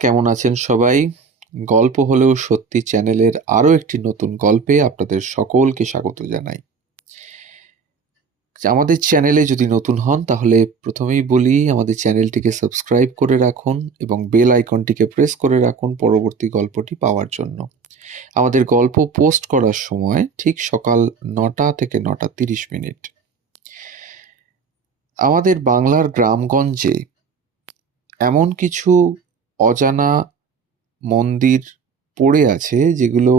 কেমন আছেন সবাই? গল্প হলেও সত্যি চ্যানেলের আরও একটি নতুন গল্পে আপনাদের সকলকে স্বাগত জানাই। আমাদের চ্যানেলে যদি নতুন হন, তাহলে প্রথমেই বলি, আমাদের চ্যানেলটিকে সাবস্ক্রাইব করে রাখুন এবং বেল আইকনটিকে প্রেস করে রাখুন পরবর্তী গল্পটি পাওয়ার জন্য। আমাদের গল্প পোস্ট করার সময় ঠিক সকাল নটা থেকে নটা তিরিশ মিনিট। আমাদের বাংলার গ্রামগঞ্জে এমন কিছু অজানা মন্দির পড়ে আছে যেগুলো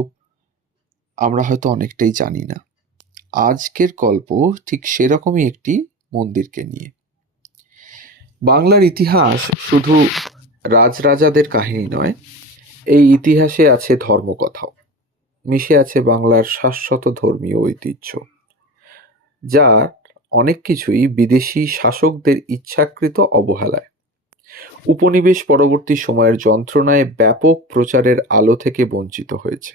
আমরা হয়তো অনেকটাই জানি না। আজকের গল্প ঠিক সেরকমই একটি মন্দিরকে নিয়ে। বাংলার ইতিহাস শুধু রাজরাজাদের কাহিনী নয়, এই ইতিহাসে আছে ধর্মকথাও। মিশে আছে বাংলার শাশ্বত ধর্মীয় ঐতিহ্য, যার অনেক কিছুই বিদেশি শাসকদের ইচ্ছাকৃত অবহেলায়। উপনিবেশ পরবর্তী সময়ের যন্ত্রণায় ব্যাপক প্রচারের আলো থেকে বঞ্চিত হয়েছে।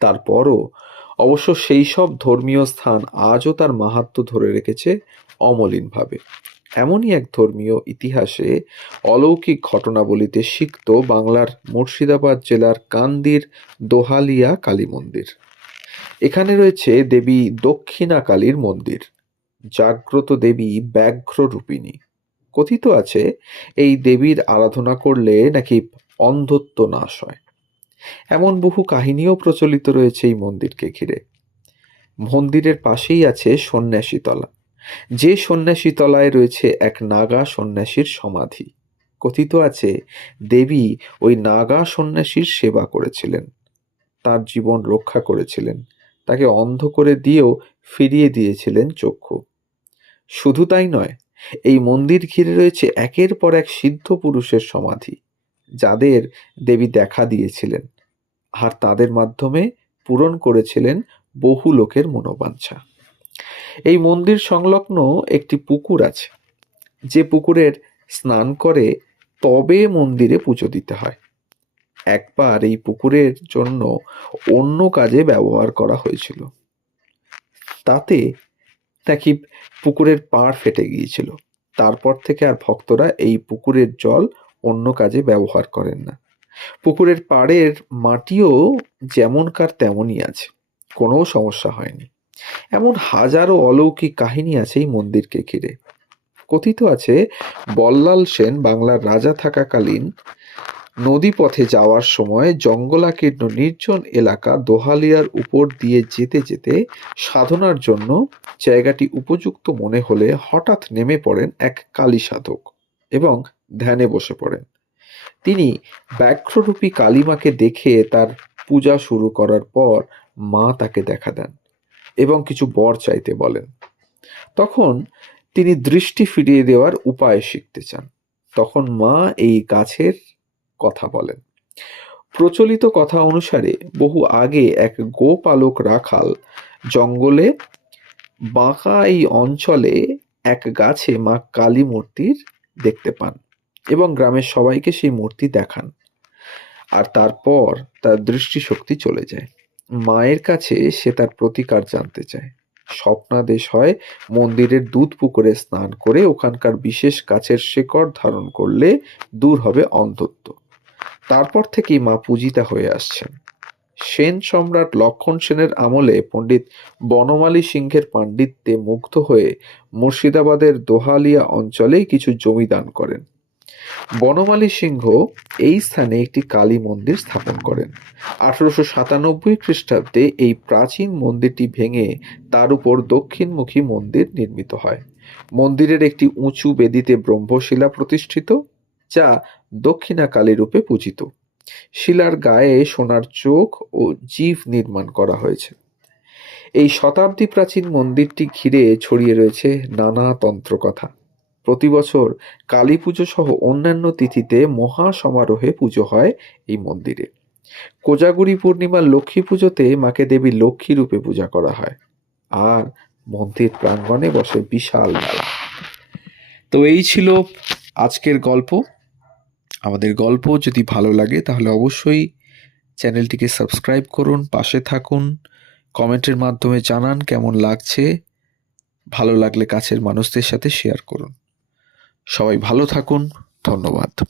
তারপরও অবশ্য সেই সব ধর্মীয় স্থান আজও তার মাহাত্ম ধরে রেখেছে অমলিনভাবে। এমনই এক ধর্মীয় ইতিহাসে অলৌকিক ঘটনাবলিতে সিক্ত বাংলার মুর্শিদাবাদ জেলার কান্দির দোহালিয়া কালী মন্দির। এখানে রয়েছে দেবী দক্ষিণা কালীর মন্দির, জাগ্রত দেবী ব্যাঘ্র রূপিণী কথিত আছে, এই দেবীর আরাধনা করলে নাকি অন্ধত্ব নাশ হয়। এমন বহু কাহিনীও প্রচলিত রয়েছে এই মন্দিরকে ঘিরে। মন্দিরের পাশেই আছে সন্ন্যাসীতলা। যে সন্ন্যাসীতলায় রয়েছে এক নাগা সন্ন্যাসীর সমাধি। কথিত আছে, দেবী ওই নাগা সন্ন্যাসীর সেবা করেছিলেন। তার জীবন রক্ষা করেছিলেন। তাকে অন্ধ করে দিয়েও ফিরিয়ে দিয়েছিলেন চক্ষু। শুধু তাই নয় এই মন্দির ঘিরে রয়েছে একের পর এক সিদ্ধ পুরুষের সমাধি, যাদের দেবী দেখা দিয়েছিলেন আর তাদের মাধ্যমে পূরণ করেছিলেন বহু লোকের মনোবাঞ্ছা। এই মন্দির সংলগ্ন একটি পুকুর আছে, যে পুকুরের স্নান করে তবে মন্দিরে পুজো দিতে হয়। একবার এই পুকুরের জন্য অন্য কাজে ব্যবহার করা হয়েছিল। তাতে নাকি পুকুরের পাড় ফেটে গিয়েছিল। তারপর থেকে আর ভক্তরা এই পুকুরের জল অন্য কাজে ব্যবহার করেন না। পুকুরের পাড়ের মাটিও যেমনকার তেমনই আছে, কোনো সমস্যা হয়নি। এমন হাজারো অলৌকিক কাহিনী আছে এই মন্দিরকে ঘিরে। কথিত আছে, বল্লাল সেন বাংলার রাজা থাকাকালীন নদী পথে যাওয়ার সময় জঙ্গলাকীর্ণ নির্জন এলাকা দোহালিয়ার উপর দিয়ে যেতে যেতে সাধনার জন্য জায়গাটি উপযুক্ত মনে হলে হঠাৎ নেমে পড়েন এক কালী সাধক এবং ধ্যানে বসে পড়েন। তিনি ব্যাঘ্ররূপী কালীমাকে দেখে তার পূজা শুরু করার পর মা তাকে দেখা দেন এবং কিছু বর চাইতে বলেন। তখন তিনি দৃষ্টি ফিরিয়ে দেওয়ার উপায় শিখতে চান। তখন মা এই গাছের কথা বলেন। প্রচলিত কথা অনুসারে বহু আগে এক গোপালক রাখাল জঙ্গলে বাঁকা এই অঞ্চলে এক গাছে মা কালী মূর্তির দেখতে পান এবং গ্রামের সবাইকে সেই মূর্তি দেখান। আর তারপর তার দৃষ্টিশক্তি চলে যায়। মায়ের কাছে সে তার প্রতিকার জানতে চায়। স্বপ্নাদেশ হয় মন্দিরের দুধ পুকুরে স্নান করে ওখানকার বিশেষ গাছের শেকড় ধারণ করলে দূর হবে অন্ধত্ব তারপর থেকেই মা পূজিতা হয়ে আসছেন। সেন সম্রাট লক্ষণ সেনের আমলে পণ্ডিত বনমালী সিংহের পাণ্ডিত্যে মুগ্ধ হয়ে মুর্শিদাবাদের দোহালিয়া অঞ্চলেই কিছু জমি দান করেন। বনমালী সিংহ এই স্থানে একটি কালী মন্দির স্থাপন করেন। আঠারোশো সাতানব্বই খ্রিস্টাব্দে এই প্রাচীন মন্দিরটি ভেঙে তার উপর দক্ষিণমুখী মন্দির নির্মিত হয়। মন্দিরের একটি উঁচু বেদিতে ব্রহ্মশিলা প্রতিষ্ঠিত। যা দক্ষিণাকালী রূপে পূজিত। শিলার গায়ে সোনার চোখ ও জীব নির্মাণ করা হয়েছে। এই শতাব্দী প্রাচীন মন্দিরটি ঘিরে ছড়িয়ে রয়েছে নানা তন্ত্রকথা। প্রতি বছর কালী পুজো সহ অন্যান্য তিথিতে মহা সমারোহে পুজো হয় এই মন্দিরে। কোজাগুড়ি পূর্ণিমার লক্ষ্মী পুজোতে মাকে দেবী লক্ষ্মী রূপে পূজা করা হয়। আর মন্দির প্রাঙ্গণে বসে বিশাল মেলা। তো এই ছিল আজকের গল্প। আমাদের গল্প যদি ভালো লাগে তাহলে অবশ্যই চ্যানেলটিকে সাবস্ক্রাইব করুন, পাশে থাকুন, কমেন্টের মাধ্যমে জানান কেমন লাগছে। ভালো লাগলে কাছের মানুষদের সাথে শেয়ার করুন। সবাই ভালো থাকুন, ধন্যবাদ।